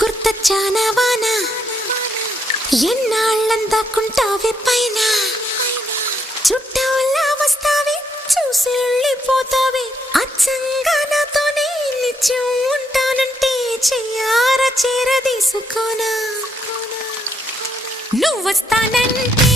గుర్తొచ్చానా వాన ఎన్నాళ్ళందాకుంటావే పైన చుట్టూలా వస్తావే చూసి వెళ్ళిపోతావే అచ్చంగా నాతోనే నిత్యం ఉంటానంటే చెయ్యార చేరదీసుకోనా నువ్వు వస్తానంటే